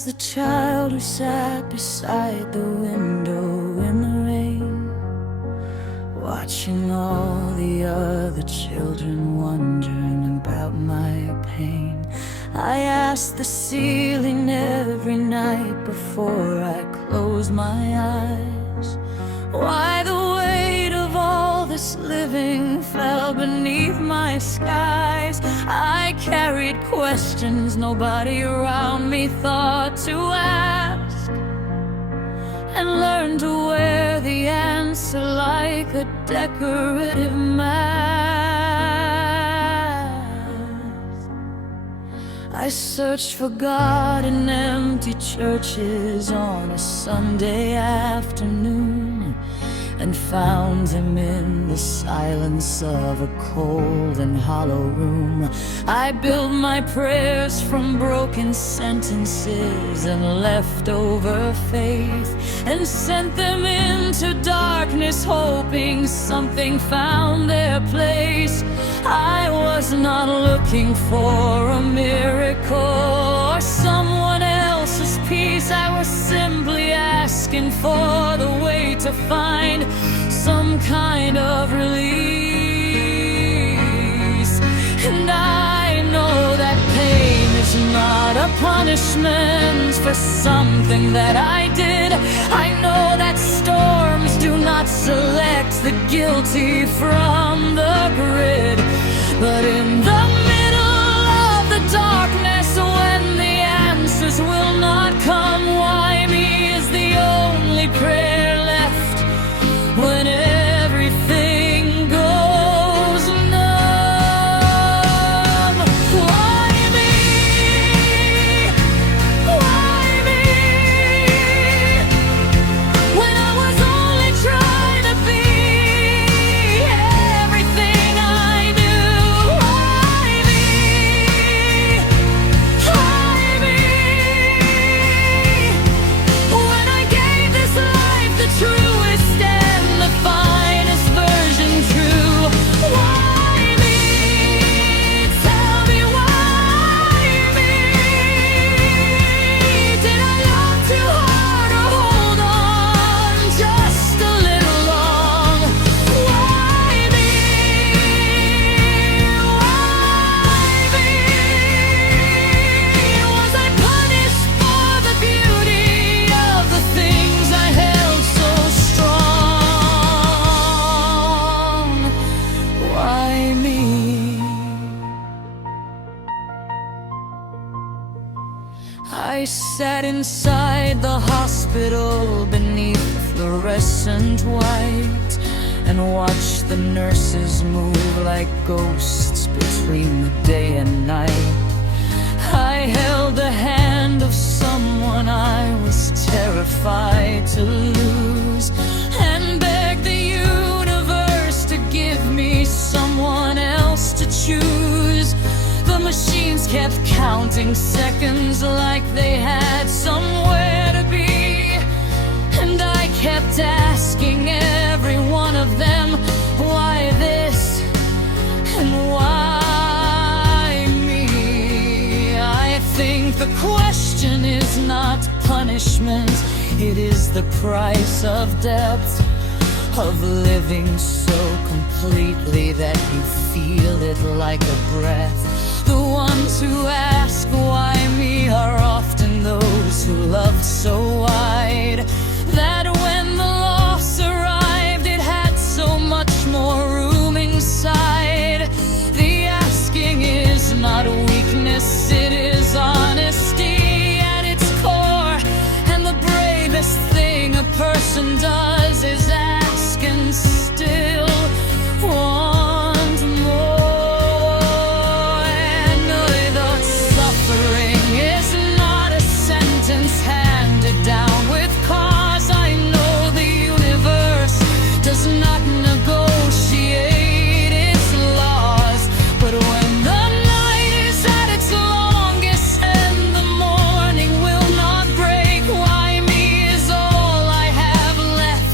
was the child who sat beside the window in the rain, watching all the other children wondering about my pain. I asked the ceiling every night before I closed my eyes, why the weight of all this living fell beneath my skies. I carried questions nobody around me thought to ask, and learned to wear the answer like a decorative mask. I searched for God in empty churches on a Sunday afternoon, and found him in the silence of a cold and hollow room. I built my prayers from broken sentences and leftover faith, and sent them into darkness, hoping something found their place. I was not looking for a miracle or someone else's peace. I was simply asking for the way to find some kind of release. And I know that pain is not a punishment for something that I did. I know that storms do not select the guilty from the grid. But in the middle of the darkness, when the answers will not come, why me is the only prayer left when everything goes numb. Why me? Why me? When I was only trying to be everything I knew. Why me? Why me? When I gave this life the truest and the finest version true. Why me? Tell me why me? Did I love too hard or hold on just a little long? Why me? Why me? Was I punished for the beauty of the things I held so strong? Why me? I sat inside the hospital beneath the fluorescent white, and watched the nurses move like ghosts between the day and night. I held the hand of someone I was terrified to lose, and begged the universe to give me someone else to choose. The machines kept counting seconds like they had somewhere to be, and I kept asking every one of them, why this and why me? I think the question is not punishment, it is the price of depth, of living so completely that you feel it like a breath. The ones who ask why me are often those who loved so wide, that when the loss arrived it had so much more room inside. The asking is not weakness, it is honesty at its core, and the bravest thing a person does is ask and still want more. And the suffering is not a sentence handed down with cause. I know the universe does not negotiate its laws, but when the night is at its longest and the morning will not break, why me is all I have left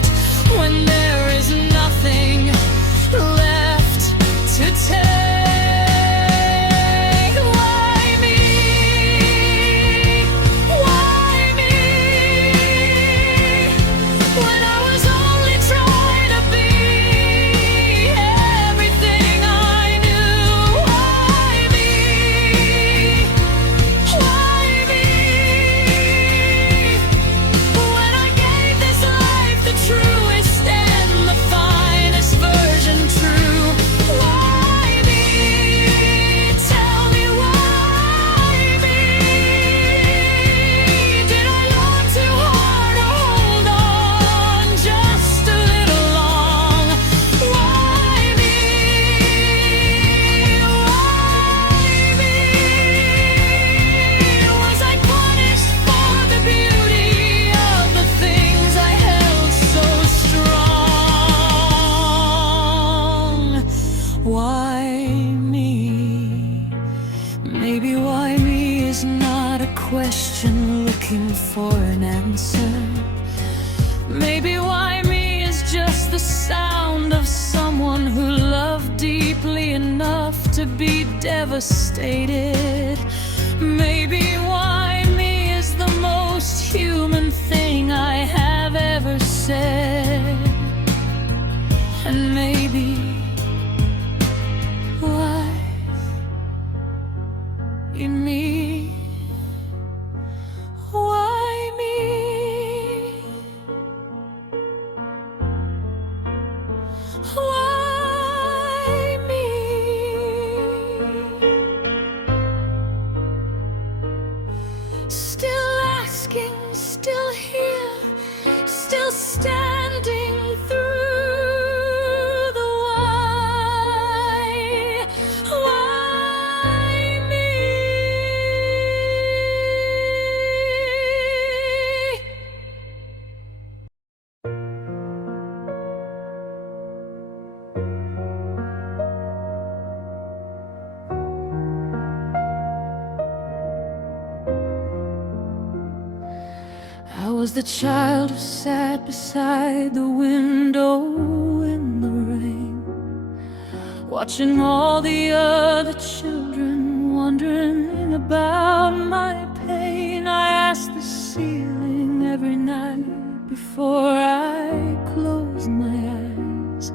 Maybe why me is just the sound of someone who loved deeply enough to be devastated. Maybe why me is the most human thing I have ever said. And maybe why me? Why me? Why me? Still asking, still here, still standing through the why. Why me? I was the child who sat beside the window in the rain, watching all the other children wondering about my pain. I asked the ceiling every night before I closed my eyes,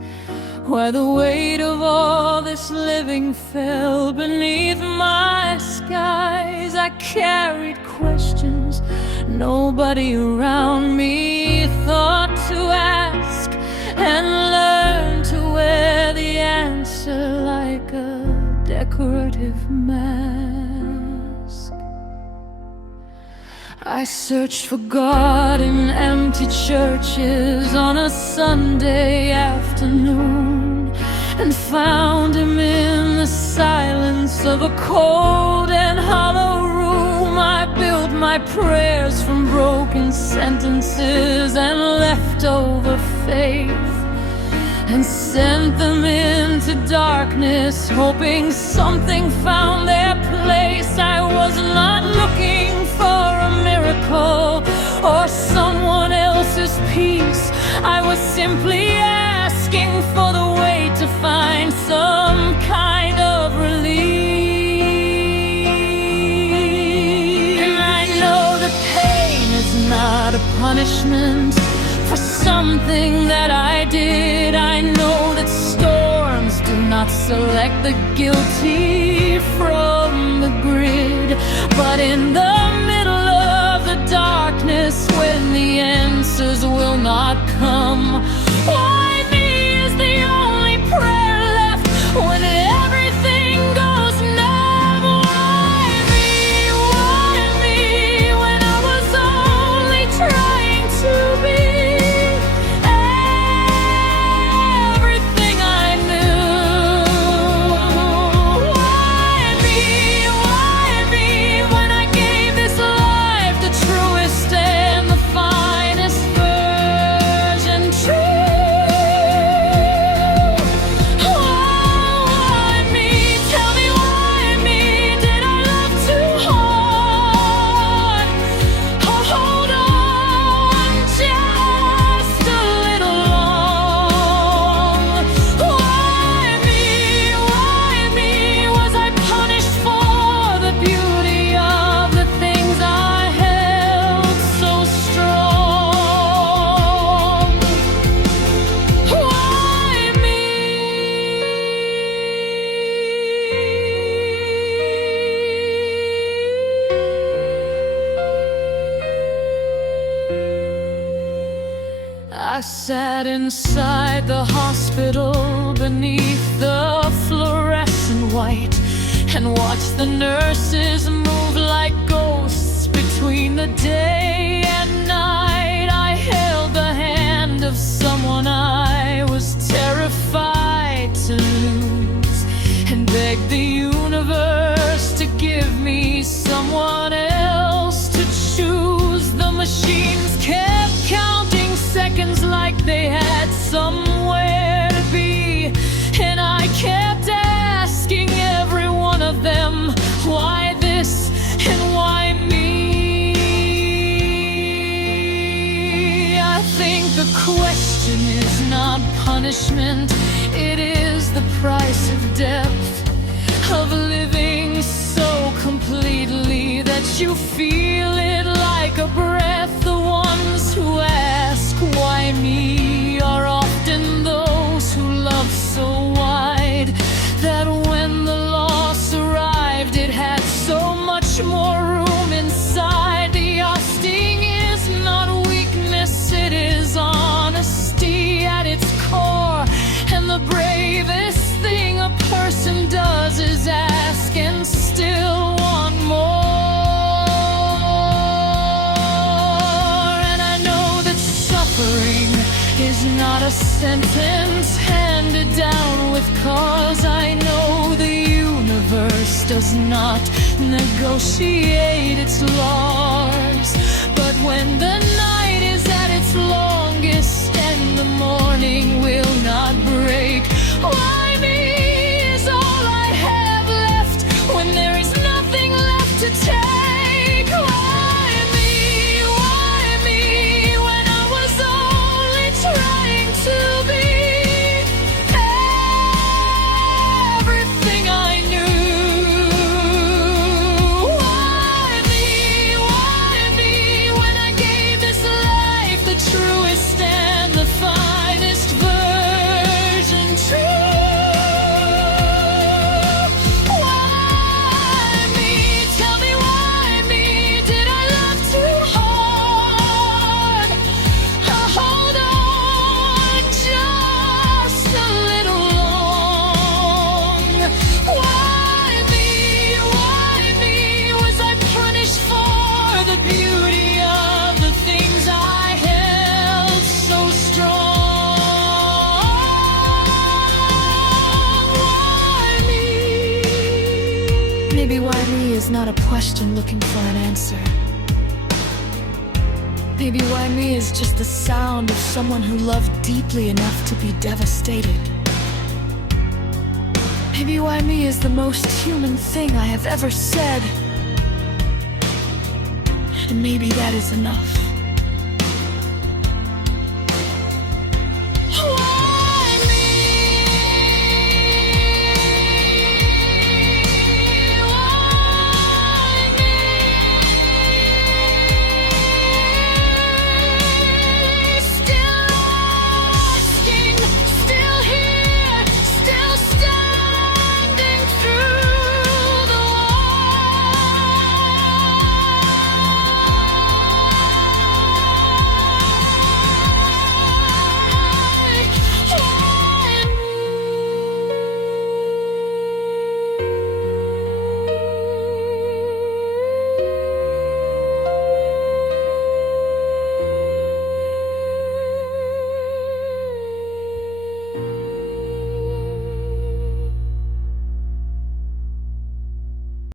why the weight of all this living fell beneath my skies. I carried questions nobody around me thought to ask, and learned to wear the answer like a decorative mask. I searched for God in empty churches on a Sunday afternoon, and found Him in the silence of a cold and hollow room. I built my prayers from broken sentences and leftover faith, and sent them into darkness, hoping something found their place. I was not looking for a miracle or someone else's peace. I was simply asking for the way to find some kind of relief. And I know that pain is not a punishment for something that I did. I know that storms do not select the guilty from the grid, but in the middle of the darkness, when the answers will not come, why me is the only prayer left when everything goes numb. Why me when I was only trying to be everything I knew? Why me when I gave this life the truest and the finest version true? Why me? Tell me why me? Did I love too hard? Oh, hold on just a little long. Why me? Was I punished for the beauty of the things I held so strong? Why me? I sat inside the hospital beneath the fluorescent white, and watched the nurses move like ghosts between the day and night. I held the hand of someone I was terrified to lose, and begged the universe to give me someone else to choose. The machines kept counting seconds like they had somewhere to be, and I kept asking every one of them, why this and why me? the question is not punishment, it is the price of depth, of living so completely that you feel it like a breath. The ones who ask why me are often those who love so wide that when the loss arrived it had so much more room inside. The yasting is not weakness, it is honesty at its core, and the bravest thing a person does is ask and still want more. And I know that suffering is not a sentence handed down with cause. I know the universe does not negotiate its laws. But when the night is at its longest and the morning will not break, why me is all I have left when there is nothing left to take. Why me when I was only trying to be everything I knew? Why me when I gave this life the truest and the finest version true? Why me? Tell me why me? Did I love too hard? Hold on just a little long. Why me? Was I punished for the beauty of the things I held so strong? Why me? Maybe why me is not a question looking for an answer. Maybe why me is just the sound of someone who loved deeply enough to be devastated. Maybe why me is the most human thing I have ever said. And maybe that is enough.